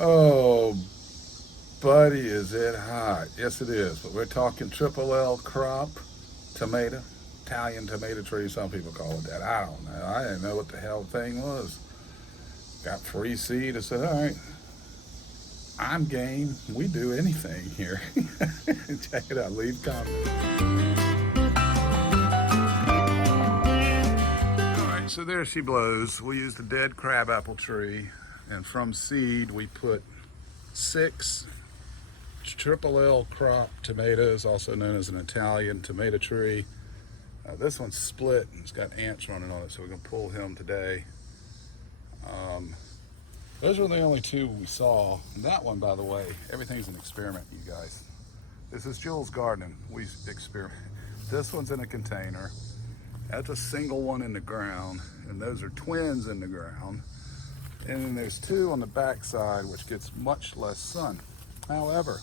Oh, buddy, is it hot? Yes, it is. But we're talking triple L crop tomato, Italian tomato tree. Some people call it that. I don't know. I didn't know what the hell the thing was. Got free seed. I said, all right, I'm game. We do anything here. Check it out. Leave comments. All right, so there she blows. We used a dead crabapple tree, and from seed we put 6 triple L crop tomatoes, also known as an Italian tomato tree. This one's split and it's got ants running on it, so we're gonna pull him today. Um, those were the only 2 we saw. And that one, by the way, everything's an experiment, you guys. This is Jules' gardening. We experiment. This one's in a container. That's a single one in the ground, and those are twins in the ground. And then there's 2 on the back side, which gets much less sun. However,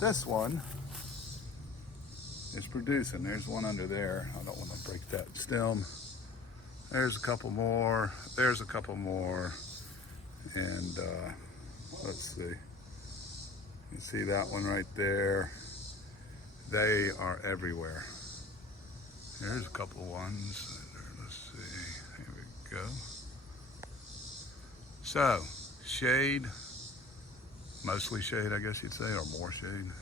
this one is producing. There's one under there. I don't want to break that stem. There's a couple more. There's a couple more. And let's see. You see that one right there? They are everywhere. There's a couple ones. Let's see. Here we go. So, shade. Mostly shade, I guess you'd say, or more shade.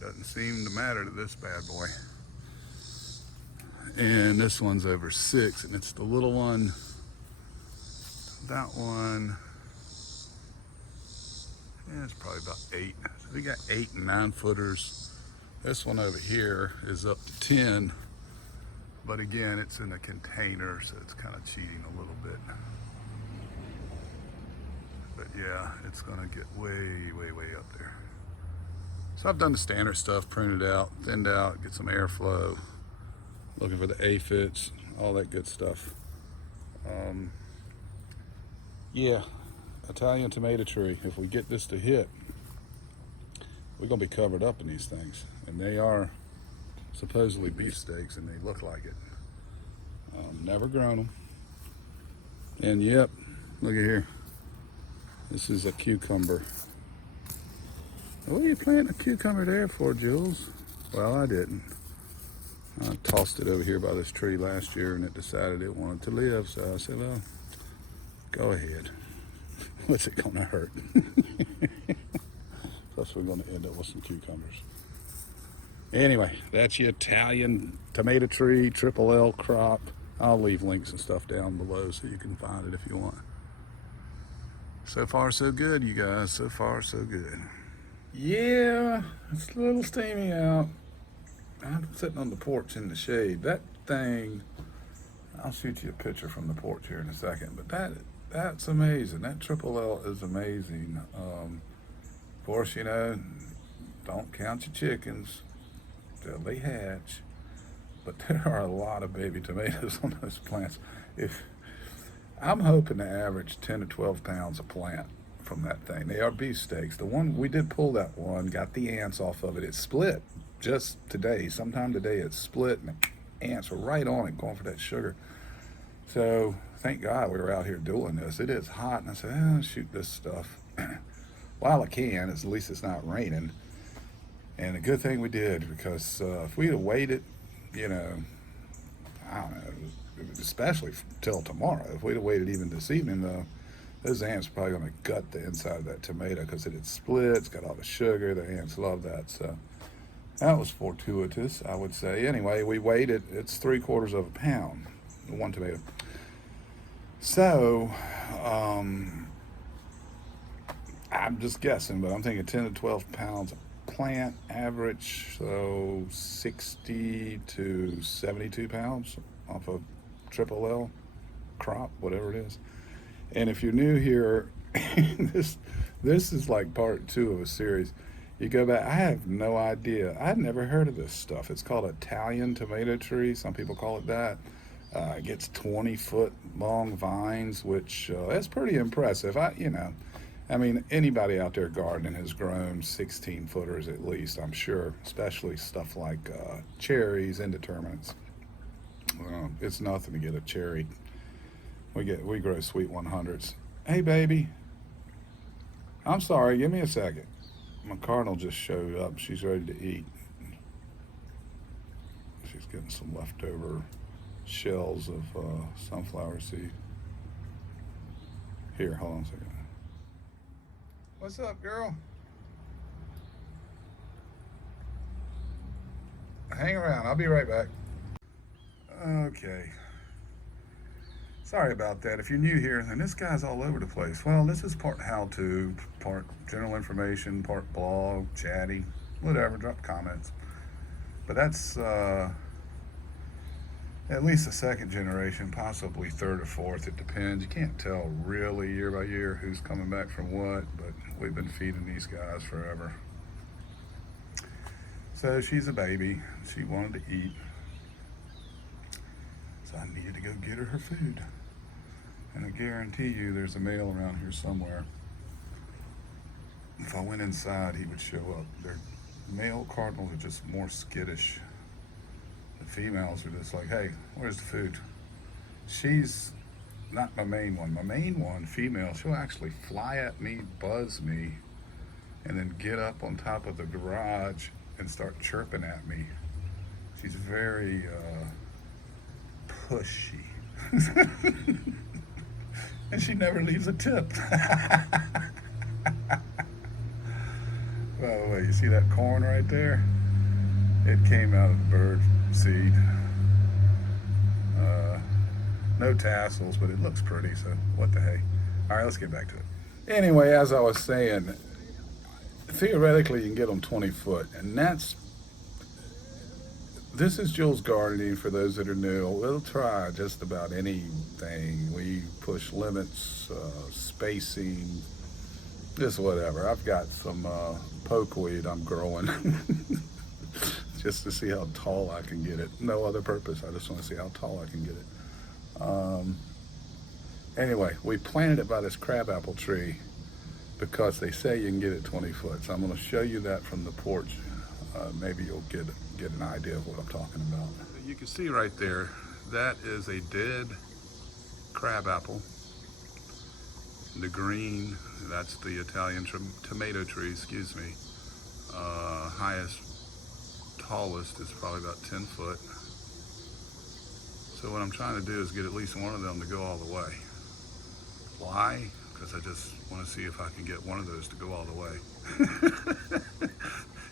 Doesn't seem to matter to this bad boy. And this one's over 6, and it's the little one. That one, yeah, it's probably about 8. So we got 8 and 9 footers. This one over here is up to 10, but again, it's in a container, so it's kind of cheating a little bit. But yeah, it's gonna get way, way, way up there. So I've done the standard stuff, pruned it out, thinned out, get some airflow, looking for the aphids, all that good stuff. Yeah, Italian tomato tree. If we get this to hit, we're gonna be covered up in these things. And they are supposedly beefsteaks, and they look like it. Never grown them. And yep, look at here. This is a cucumber. What are you planting a cucumber there for, Jules? Well, I didn't. I tossed it over here by this tree last year, and it decided it wanted to live. So I said, well, go ahead. What's it gonna hurt? Plus, we're gonna end up with some cucumbers. Anyway, that's your Italian tomato tree, triple L crop. I'll leave links and stuff down below so you can find it if you want. So far, so good, you guys. So far, so good. Yeah, it's a little steamy out. I'm sitting on the porch in the shade. That thing, I'll shoot you a picture from the porch here in a second, but that's amazing. That triple L is amazing. Of course, you know, don't count your chickens till they hatch, but there are a lot of baby tomatoes on those plants. If I'm hoping to average 10 to 12 pounds a plant from that thing. They are beefsteaks. The one we did pull, that one got the ants off of it. It split just today. Sometime today it split, and the ants were right on it going for that sugar. So thank God we were out here doing this. It is hot, and I said, oh, shoot this stuff while I can. At least it's not raining. And a good thing we did, because if we'd have waited, you know, I don't know, especially till tomorrow. If we'd have waited even this evening, though, those ants are probably going to gut the inside of that tomato because it had split. It's got all the sugar. The ants love that. So that was fortuitous, I would say. Anyway, we weighed it. It's 3/4 of a pound, one tomato. So I'm just guessing, but I'm thinking 10 to 12 pounds a plant average. So 60 to 72 pounds off of triple L crop, whatever it is. And if you're new here, this is like part 2 of a series. You go back, I have no idea. I'd never heard of this stuff. It's called Italian tomato tree. Some people call it that. It gets 20-foot long vines, which that's pretty impressive. I mean, anybody out there gardening has grown 16 footers at least, I'm sure, especially stuff like cherries, indeterminates. It's nothing to get a cherry. We grow sweet 100s Hey, baby. I'm sorry, give me a second. My cardinal just showed up. She's ready to eat. She's getting some leftover shells of sunflower seed. Here, hold on a second. What's up, girl? Hang around, I'll be right back. Okay. Sorry about that. If you're new here, and this guy's all over the place. Well, this is part how-to, part general information, part blog, chatty, whatever, drop comments. But that's at least the second generation, possibly third or fourth. It depends. You can't tell really year by year who's coming back from what, but we've been feeding these guys forever. So she's a baby. She wanted to eat. So I needed to go get her food. And I guarantee you there's a male around here somewhere. If I went inside, he would show up. Their male cardinals are just more skittish. The females are just like, hey, where's the food? She's not my main one. My main one, female, she'll actually fly at me, buzz me, and then get up on top of the garage and start chirping at me. She's very pushy. And she never leaves a tip. By the way, you see that corn right there? It came out of bird seed. No tassels, but it looks pretty, so what the hey. All right, let's get back to it. Anyway, as I was saying, theoretically you can get them 20 foot, and this is Jules Gardening for those that are new. We'll try just about anything. We push limits, spacing, just whatever. I've got some pokeweed I'm growing just to see how tall I can get it. No other purpose. I just want to see how tall I can get it. Anyway, we planted it by this crabapple tree because they say you can get it 20 foot. So I'm going to show you that from the porch. Maybe you'll get an idea of what I'm talking about. You can see right there, that is a dead crabapple. The green, that's the Italian tomato tree, excuse me. Highest, tallest is probably about 10 foot. So what I'm trying to do is get at least one of them to go all the way. Why? Because I just want to see if I can get one of those to go all the way.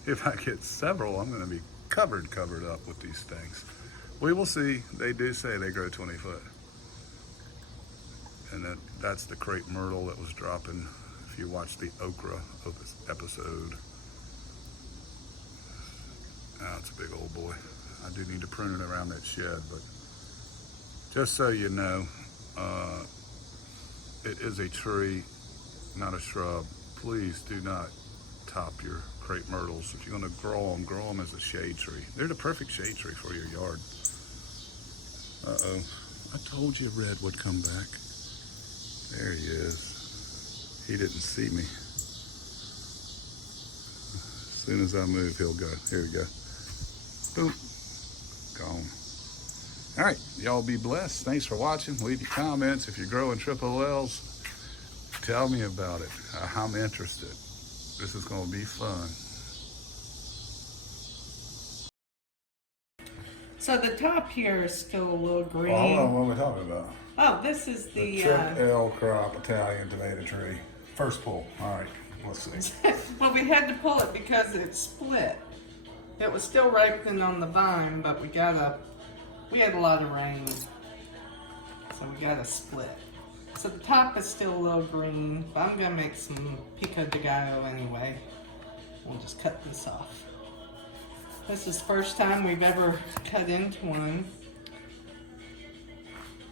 If I get several, I'm going to be covered up with these things. We will see. They do say they grow 20 foot. And that's the crepe myrtle that was dropping if you watch the okra episode. Oh, it's a big old boy. I do need to prune it around that shed, but just so you know, it is a tree, not a shrub. Please do not top your crepe myrtles. If you're going to grow them as a shade tree. They're the perfect shade tree for your yard. Uh-oh. I told you Red would come back. There he is. He didn't see me. As soon as I move, he'll go. Here we go. Boom. Gone. All right. Y'all be blessed. Thanks for watching. Leave your comments. If you're growing triple L's, tell me about it. I'm interested. This is going to be fun. So the top here is still a little green. Well, hold on, what are we talking about? Oh, this is the Triple crop Italian tomato tree. First pull. All right, let's see. well, we had to pull it because it split. It was still ripening on the vine, but we had a lot of rain, so we got a split. So the top is still a little green, but I'm gonna make some pico de gallo anyway. We'll just cut this off. This is the first time we've ever cut into one.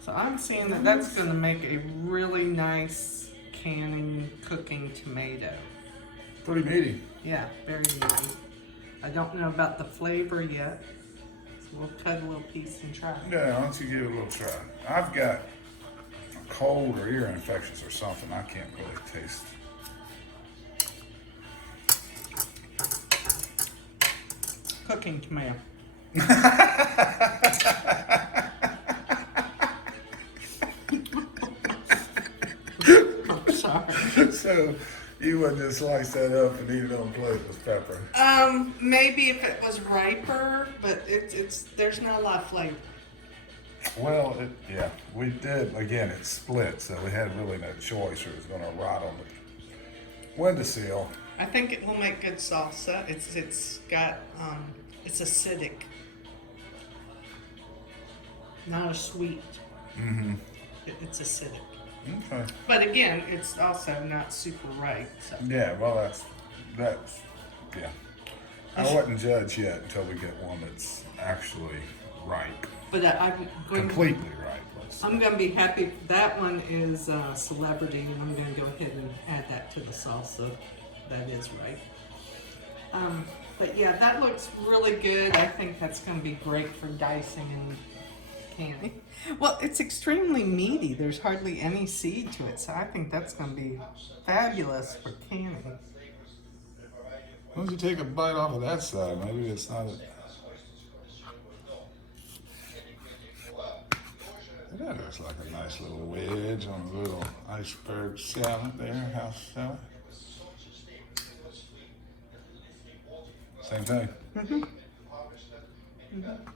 So I'm seeing that that's gonna make a really nice canning, cooking tomato. Pretty meaty. Yeah, very meaty. I don't know about the flavor yet, so we'll cut a little piece and try. Yeah, why don't you give it a little try? I've got a cold or ear infections or something. I can't really taste. Cooking tomato. So you wouldn't just slice that up and eat it on a plate with pepper? Maybe if it was riper, but it's there's not a lot of flavor. Well, yeah, we did. Again, it's split, so we had really no choice, or it was going to rot on the windowsill. I think it will make good salsa. It's got it's acidic, not a sweet. Mm-hmm. It's acidic. Okay. But again, it's also not super ripe. So. Yeah, well, that's yeah. I wouldn't judge yet until we get one that's actually ripe. But I'm going Completely ripe. I'm going to be happy. That one is celebrity, and I'm going to go ahead and add that to the salsa. That is right. But yeah, that looks really good. I think that's going to be great for dicing and canning. Well, it's extremely meaty. There's hardly any seed to it, so I think that's going to be fabulous for canning. Why don't you take a bite off of that side? Maybe it's not That looks like a nice little wedge on a little iceberg salad there, house salad. Same thing. Mm-hmm. Mm-hmm.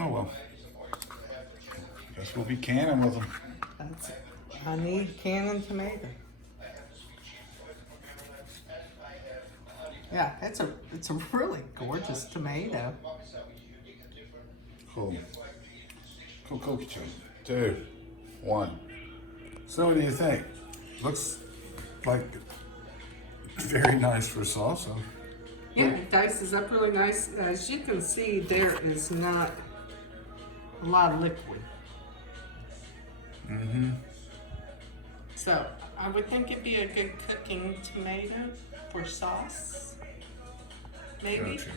Oh well. Guess we'll be canning with them. I need canning tomato. Yeah, it's a really gorgeous tomato. Cool. Cool. 2, 1. So what do you think? Looks like very nice for salsa. Yeah, it dices up really nice. As you can see, there is not a lot of liquid. Mm-hmm. So I would think it'd be a good cooking tomato for sauce. Maybe. Gotcha.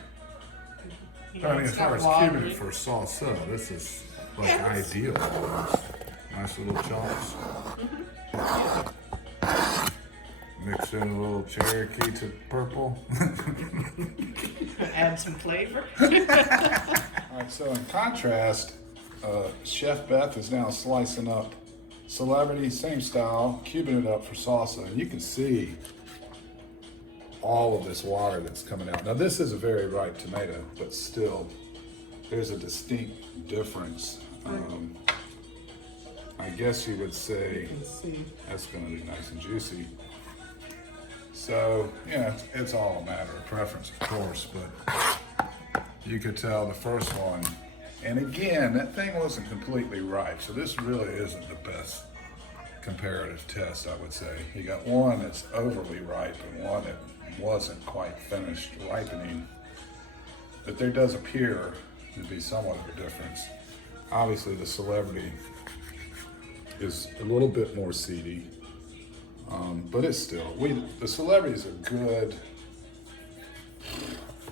You know, I mean, it's as far not as watery. cubing it for salsa, this is like Yes. ideal. Nice little chops. Mix in a little Cherokee to purple. Add some flavor. All right, so in contrast, Chef Beth is now slicing up Celebrity, same style, cubing it up for salsa. And you can see all of this water that's coming out. Now this is a very ripe tomato, but still there's a distinct difference. I guess you would say that's going to be nice and juicy. So, yeah, it's all a matter of preference, of course, but you could tell the first one, and again, that thing wasn't completely ripe, so this really isn't the best comparative test, I would say. You got one that's overly ripe and one that wasn't quite finished ripening, but there does appear to be somewhat of a difference. Obviously, the Celebrity is a little bit more seedy. But it's still, the Celebrity is a good,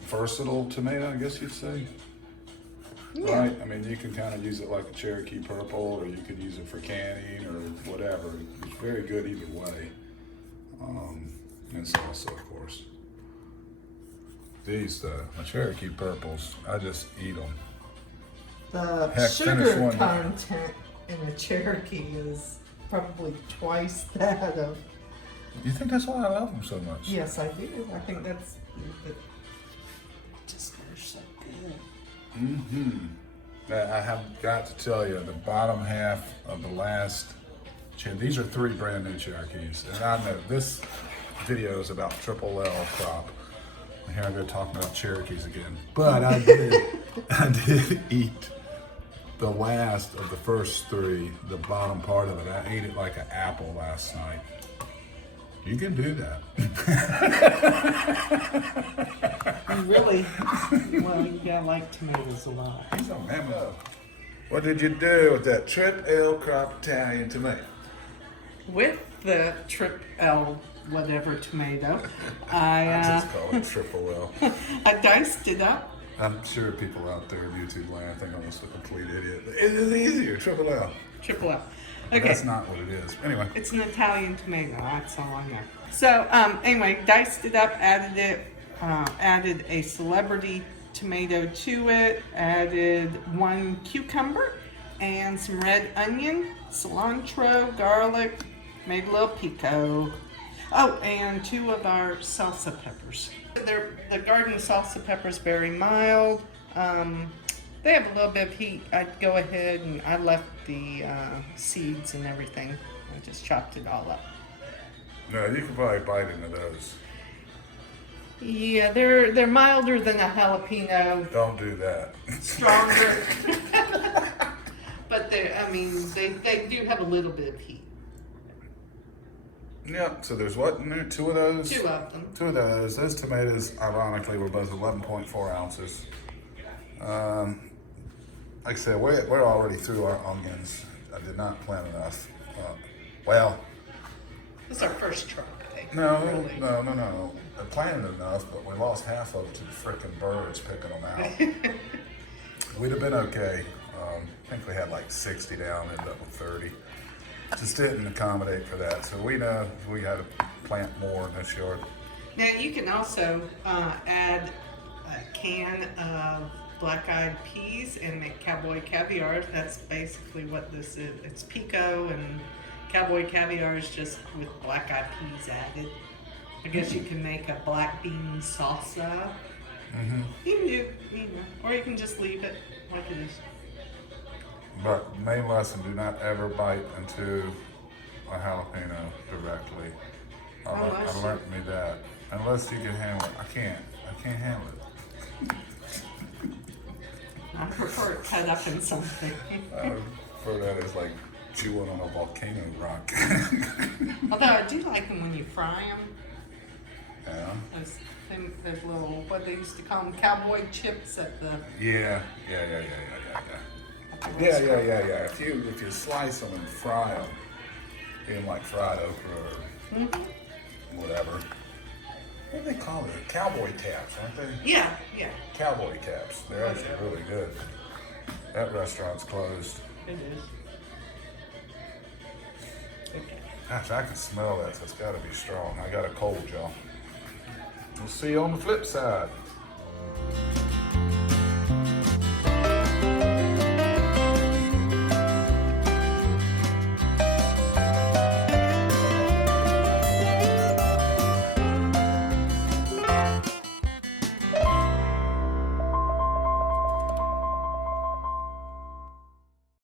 versatile tomato, I guess you'd say. Yeah. Right? I mean, you can kind of use it like a Cherokee Purple, or you could use it for canning or whatever. It's very good either way. And salsa, of course. These, the Cherokee Purples, I just eat them. The sugar content in the Cherokee is probably twice that of. You think that's why I love them so much? Yes, I do. I think that's just they're so good. Mm-hmm. I have got to tell you, the bottom half of the last, these are 3 brand new Cherokees, and I know this video is about triple L crop. And here I go talking about Cherokees again, but I did eat the last of the first 3, the bottom part of it. I ate it like an apple last night. You can do that. Really? Well, you gotta like tomatoes a lot. He's a mammo. What did you do with that Trip L crop Italian tomato? With the Trip L whatever tomato, I just call it Triple L. I diced it up. I'm sure people out there in YouTube land think I'm just a complete idiot. It is easier, Triple L. Triple L. Okay. That's not what it is. Anyway. It's an Italian tomato, that's all I know. So anyway, diced it up, added a Celebrity tomato to it, added 1 cucumber, and some red onion, cilantro, garlic, made a little pico. Oh, and 2 of our salsa peppers. The garden salsa peppers very mild. They have a little bit of heat. I'd go ahead and I left the seeds and everything. I just chopped it all up. No, you can probably bite into those. Yeah, they're milder than a jalapeno. Don't do that. Stronger. But they do have a little bit of heat. Yep, so there's what in there? 2 of those? 2 of them. 2 of those. Those tomatoes, ironically, were both 11.4 ounces. Like I said, we're already through our onions. I did not plant enough. Well, This is our first try. no, Really. no. I planted enough, but we lost half of it to the frickin' birds picking them out. We'd have been okay. I think we had like 60 down, ended up with 30. Just didn't accommodate for that. So we know we had to plant more in this yard. Now you can also add a can of black-eyed peas and make cowboy caviar. That's basically what this is. It's pico and cowboy caviar is just with black-eyed peas added. I guess you can make a black bean salsa. Mm-hmm. You can do, or you can just leave it like it is. But main lesson, do not ever bite into a jalapeno directly. I learned me that. Unless you can handle it. I can't handle it. I prefer it cut up in something. I prefer that as like chewing on a volcano rock. Although I do like them when you fry them. Yeah. Those little, what they used to call them, cowboy chips at the... Yeah. If you slice them and fry them, even like fried okra or whatever. What do they call it? Cowboy caps, aren't they? Yeah. Cowboy caps. They're actually really good. That restaurant's closed. It is. Okay. Gosh, I can smell that, so it's got to be strong. I got a cold, y'all. We'll see you on the flip side.